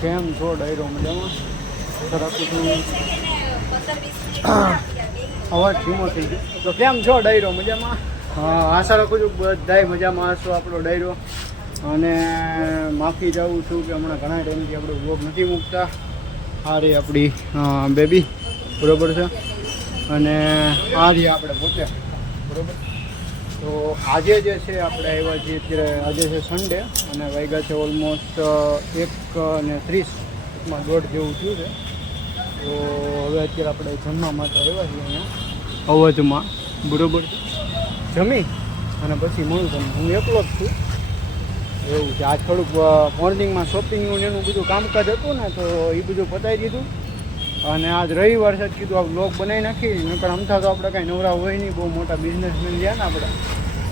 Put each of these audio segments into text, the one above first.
કેમ છો ડાયરો મજામાં. રાખું છું અવાજ ધીમો થઈ ગયો. તો કેમ છો ડાયરો મજામાં? આશા રાખું છું બધાય મજામાં હશો આપણો ડાયરો. અને માફી જાઉં છું કે હમણાં ઘણા ટાઈમથી આપણે બ્લોગ નથી મૂકતા. આ રહી આપણી બેબી બરોબર છે? અને આ રહી આપણે પોતે. બરોબર? તો આજે જે છે આપણે આવ્યા છીએ અત્યારે, આજે છે સન્ડે અને વાગ્યા છે ઓલમોસ્ટ એક ને ત્રીસમાં દોઢ જેવું થયું છે. તો હવે અત્યારે આપણે જમવા માટે આવ્યા છીએ અહીંયા, અવાજમાં, બરોબર? જમી અને પછી મળું તમને. હું એકલો જ છું. એવું છે. આજ થોડુંક મોર્નિંગમાં શોપિંગનું એનું બધું કામકાજ હતું ને, તો એ બધું પતાવી દીધું. અને આજ રવિવાર છે કીધું આ બ્લોગ બનાવી નાખી નકર અમથા તો આપણે કાંઈ નવરા હોય નહીં, બહુ મોટા બિઝનેસમેન રહ્યા ને આપણે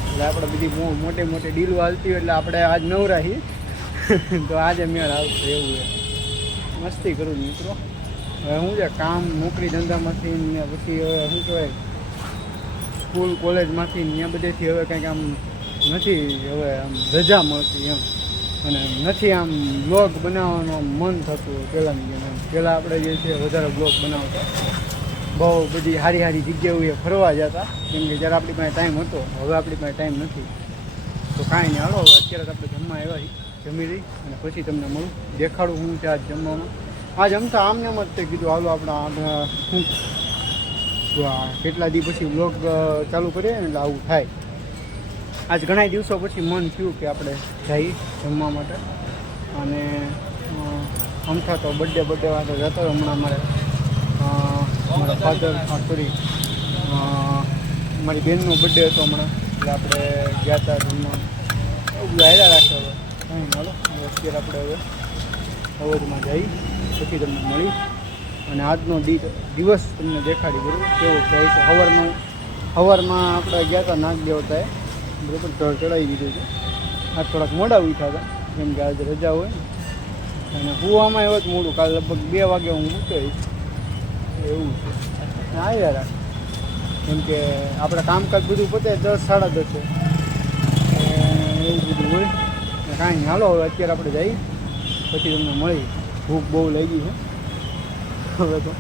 એટલે આપણે બધી મોટી મોટી ડીલો હાલતી હોય, એટલે આપણે આજ નવરા છીએ. તો આજે મેળ આવશે એવું છે. મસ્તી કરું મિત્રો. હવે શું છે, કામ, નોકરી ધંધામાંથી ને પછી હવે શું કહેવાય, સ્કૂલ, કોલેજમાંથી ને બધેથી હવે કંઈક આમ નથી, હવે આમ રજા મળતી એમ. અને નથી આમ બ્લોગ બનાવવાનું મન થતું પહેલાંની જેમ. પહેલાં આપણે જે છે વધારે બ્લોગ બનાવતા. બહુ બધી સારી સારી જગ્યાઓએ ફરવા જતા. કેમ કે જ્યારે આપણી પાસે ટાઈમ હતો, હવે આપણી પાસે ટાઈમ નથી. તો કાંઈ નહીં. હાલો અત્યારે આપણે જમવા આવ્યા જમી રહી અને પછી તમને મળું. દેખાડું હું છે આજ જમવામાં. આ જમતા આમને એમ જ તે કીધું, હાલો, આપણા શું આ કેટલા દી પછી બ્લોગ ચાલુ કરીએ ને એટલે આવું થાય. આજ ઘણા દિવસો પછી મન થયું કે આપણે જઈએ જમવા માટે. અને અ, તો બર્થડે બર્થડે વાળો જતો હમણાં મારે મારા ફાધર સોરી મારી બેનનો બર્થડે હતો હમણાં. એટલે આપણે ગયા હતા રૂમમાં એવું હાલ્યા રાખ્યો હવે. કંઈ હાલો. અત્યારે આપણે હવે અવધમાં જઈ પછી તમને મળી. અને આજનો દિવસ તમને દેખાડી બરાબર કેવો થાય છે. સવારમાં સવારમાં આપણે ગયા હતા નાગ દેવતાએ. બરાબર ચડ ચડાવી દીધું છે. આજ થોડાક મોડા ઉઠ્યા હતા કેમ કે આજે રજા હોય. અને આમાં એવો જ મોડું કાલે લગભગ બે વાગે હું મૂક્યો એવું છે. આવ્યા રાખ. કેમ કે આપણે કામકાજ બધું પતે દસ સાડા દસે. એવું બધું હોય. ને કાંઈ હાલો, હવે અત્યારે આપણે જઈએ. પછી તમને મળી. ભૂખ બહુ લાગી છે. હવે તો.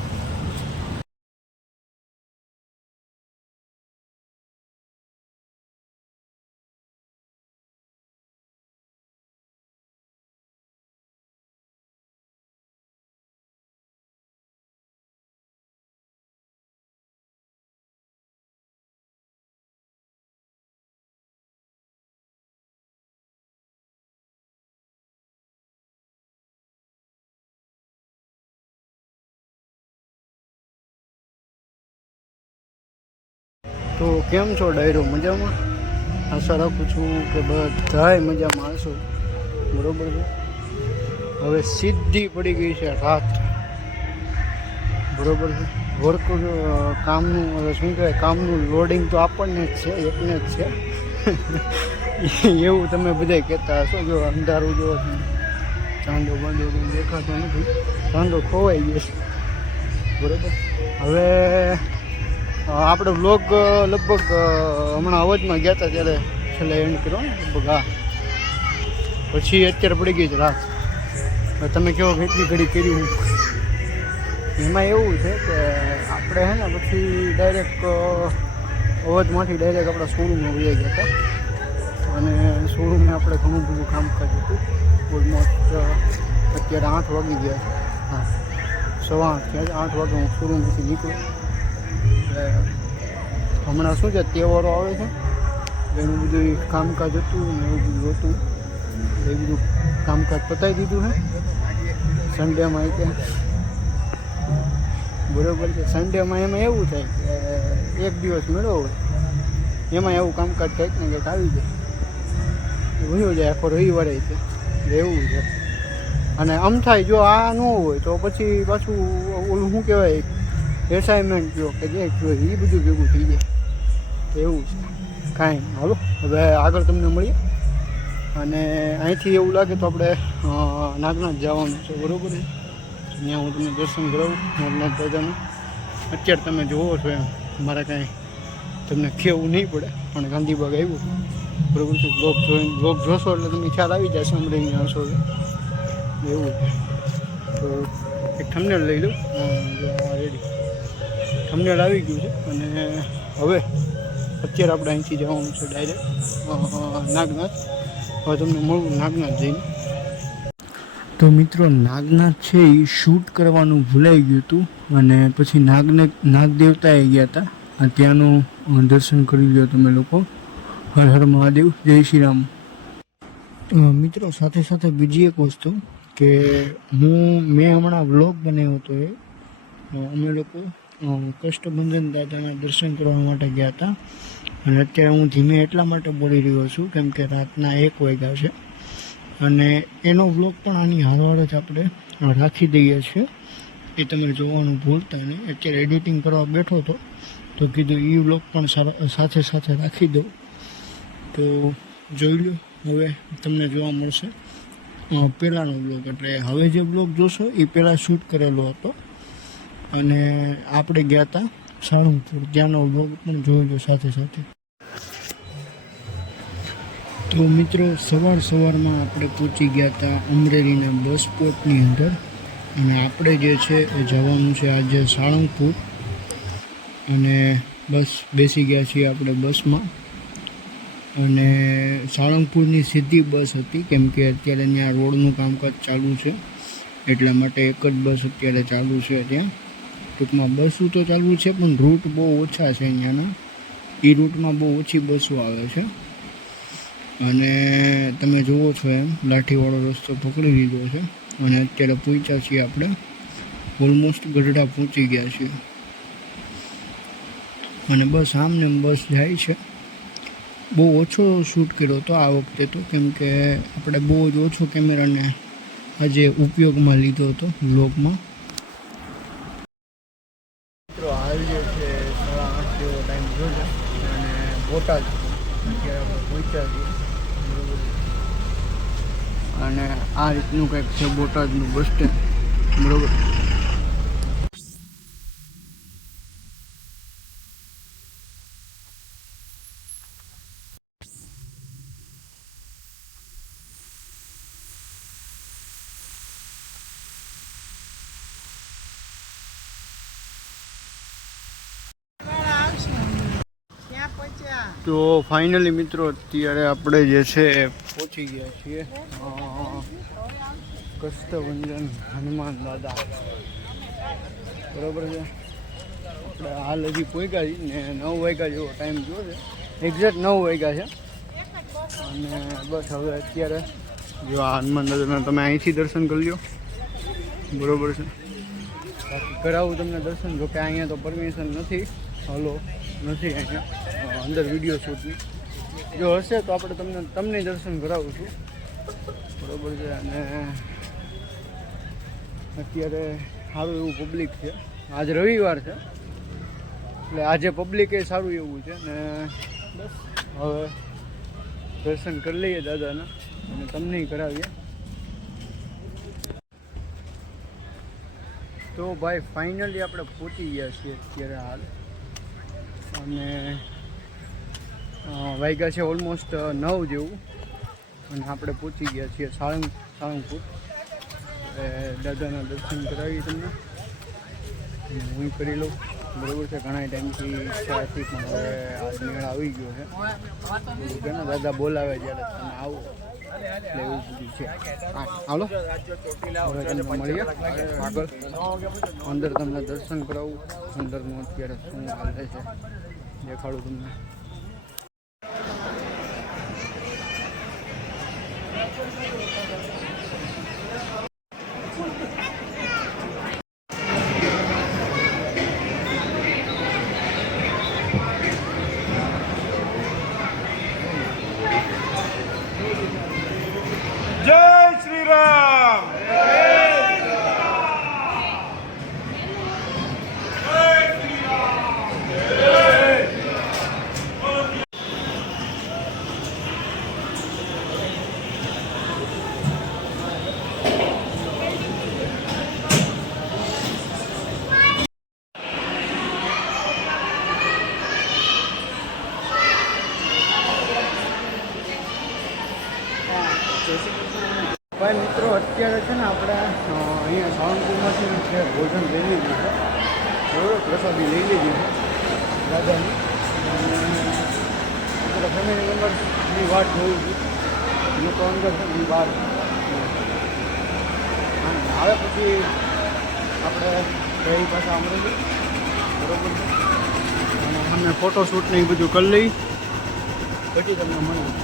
તો કેમ છો ડાયરો? મજામાં? આશા રાખું છું કે બધાય મજામાં હશો. બરોબર છે? હવે સીધી પડી ગઈ છે રાત. બરોબર છે? વર્ક કામનું હવે શું કહેવાય? કામનું લોડિંગ તો આપણને જ છે, એકને જ છે. એવું તમે બધા કહેતા હશો. જો અંધારું જો ચાંદો બાંધો દેખાતો નથી. ચાંદો ખોવાઈ ગયો છે. બરોબર? હવે આપણે વ્લોગ લગભગ હમણાં અવાજમાં ગયા હતા ત્યારે છેલ્લે એન્ડ કર્યો લગભગ, હા. પછી અત્યારે પડી ગઈ છે રાત. તમે કહો કેટલી ઘડી કર્યું હું. એમાં એવું છે કે આપણે હે ને પછી ડાયરેક્ટ અવધમાંથી ડાયરેક્ટ આપણા શોરૂમમાં વહી ગયા હતા અને શોરૂમે આપણે ઘણું બધું કામકાજ હતું. ઓલમોસ્ટ અત્યારે આઠ વાગી ગયા હા. સવા આઠ થયા આઠ વાગે હું શોરૂમથી નીકળું એટલે હમણાં શું છે? તહેવારો આવે છે? એનું બધું કામકાજ હતું ને એવું બધું હતું. એ બધું કામકાજ પતાવી દીધું છે સન્ડેમાં તે બરોબર છે. સન્ડેમાં એમાં એવું થાય કે એક દિવસ મેળવો હોય. એમાં એવું કામકાજ કંઈક ને કંઈક આવી જાય. વયું જાય આખો રવિવારે છે એવું છે. અને આમ થાય જો આ ન હોય તો પછી પાછું ઓલું શું કહેવાય? એસાઇનમેન્ટ કયો કે જે કયો એ બધું ભેગું થઈ જાય. એવું છે. કાંઈ. હાલો, હવે આગળ તમને મળીએ. અને અહીંથી એવું લાગે તો આપણે નાગનાથ જવાનું છે, બરાબર છે? ત્યાં હું તમને દર્શન કરાવું, નાગનાથ દાદાનું. અત્યારે તમે જુઓ છો એમ, મારે કાંઈ તમને કહેવું નહીં પડે, પણ ગાંધીબાગ આવ્યું. બરાબર છે? બ્લોગ જોઈને બ્લોગ જોશો એટલે તમને ખ્યાલ આવી જાય સાંભળીને આવશો એવું તો એક થમને લઈ લઉં રેડી થંબનેલ આવી ગયું છે અને હવે અત્યારે આપણે અહીંથી જવાનું છે ડાયરેક્ટ નાગનાથ. હવે તમને મળું નાગનાથ જઈને. તો મિત્રો, નાગનાથ છે એ શૂટ કરવાનું ભૂલાઈ ગયું હતું અને પછી નાગને નાગદેવતાએ ગયા હતા. ત્યાંનું દર્શન કરી લ્યો તમે લોકો. હર હર મહાદેવ, જય શ્રી રામ. મિત્રો, સાથે સાથે બીજી એક વસ્તુ કે હું મેં હમણાં વ્લોગ બનાવ્યો હતો એ. અમે લોકો અ, કષ્ટબંધન દાદાના દર્શન કરવા માટે ગયા હતા. અને અત્યારે હું ધીમે એટલા માટે બોલી રહ્યો છું કેમ કે રાતના એક વાગ્યા છે. અને એનો વ્લોગ પણ આની હારવાર જ આપણે રાખી દઈએ છીએ. એ તમે જોવાનું ભૂલતા નહીં. અત્યારે એડિટિંગ કરવા બેઠો હતો તો કીધું એ વ્લોગ પણ સાથે સાથે રાખી દઉં. તો જોઈ લો હવે તમને જોવા મળશે. પહેલાંનો બ્લોગ એટલે હવે જે બ્લોગ જોશો એ પહેલાં શૂટ કરેલો હતો. અને આપણે ગયા હતા સાળંગપુર ત્યાંનો ભોગ પણ લો સાથે સાથે. તો મિત્રો, સવાર સવારમાં આપણે પહોંચી ગયા હતા અમરેલીના બસ સ્પોટની અંદર. અને આપણે જે છે એ જવાનું છે આજે સાળંગપુર અને બસ બેસી ગયા છીએ આપણે બસમાં. અને સાળંગપુરની સીધી બસ હતી, કેમ કે અત્યારે ત્યાં રોડનું કામકાજ ચાલુ છે. એટલા માટે એક જ બસ અત્યારે ચાલુ છે ત્યાં. ટૂંકમાં બસો તો ચાલુ છે, પણ રૂટ બહુ ઓછા છે અહીંયાના. એ રૂટમાં બહુ ઓછી બસો આવે છે. અને તમે જુઓ છો એમ, લાઠીવાળો રસ્તો પકડી લીધો છે. અને અત્યારે પહોંચ્યા છીએ આપણે ઓલમોસ્ટ ગઢડા પહોંચી ગયા છીએ. અને બસ આમને બસ જાય છે. બહુ ઓછો શૂટ કર્યો હતો આ વખતે તો, કેમ કે આપણે બહુ જ ઓછો કેમેરાને આજે ઉપયોગમાં લીધો હતો વ્લોગમાં મિત્રો હાલ જે છે સાડા આઠ જેવો ટાઈમ થયો છે અને અત્યારે આપણે પહોંચ્યા છીએ અને આ રીતનું કંઈક છે બોટાદનું બસ સ્ટેન્ડ. બરોબર? તો ફાઇનલી મિત્રો, અત્યારે આપણે જે છે પહોંચી ગયા છીએ. કષ્ટભંજન હનુમાન દાદા. બરાબર છે? આપણે હાલ હજી પહોંચ્યા ને નવ વાગ્યા જેવો ટાઈમ જોયો છે. એક્ઝેક્ટ નવ વાગ્યા છે. અને બસ હવે અત્યારે જો આ હનુમાન દાદાના તમે અહીંથી દર્શન કરી લો. બરાબર છે? કરાવું તમને દર્શન જો કે અહીંયા તો પરમિશન નથી. હલો, નથી અહીંયા. અંદર વીડિયો શૂટની જો હશે તો આપણે તમને તમને દર્શન કરાવું છું. બરોબર છે, અને અત્યારે સારું એવું પબ્લિક છે. આજ રવિવાર છે. એટલે આજે પબ્લિક એ સારું એવું છે, ને બસ હવે દર્શન કરી લઈએ દાદાના, અને તમને કરાવીએ. તો ભાઈ ફાઇનલી આપણે પહોંચી ગયા છીએ અત્યારે હાલ. અને વાગ્યા છે ઓલમોસ્ટ નવ જેવું. અને આપણે પહોંચી ગયા છીએ સાળંગ, સાળંગપુર. દાદાના દર્શન કરાવી તમને. હું કરી લઉં. બરોબર છે ઘણા ટાઈમથી હતી પણ હવે આ મેળ આવી ગયો છે. કે દાદા બોલાવે જ્યારે તમે આવો. એવું બધું છે. હાલો. હવે તમને મળીએ. આગળ. અંદર તમને દર્શન કરાવું. અંદરનું અત્યારે શું હાલે છે, દેખાડું તમને. જય બરોબર પ્રસાદી લઈ લીધી છે દાદાની અને બધા ફેમિલી મેમ્બરની વાત જોઉં છું લોકો અંદર છે ને બહાર અને હવે પછી આપણે ગઈ પાછા અમરેલી બરોબર છે અને અમે ફોટોશૂટ ને એ બધું કરી લઈ પછી તમને મળ્યું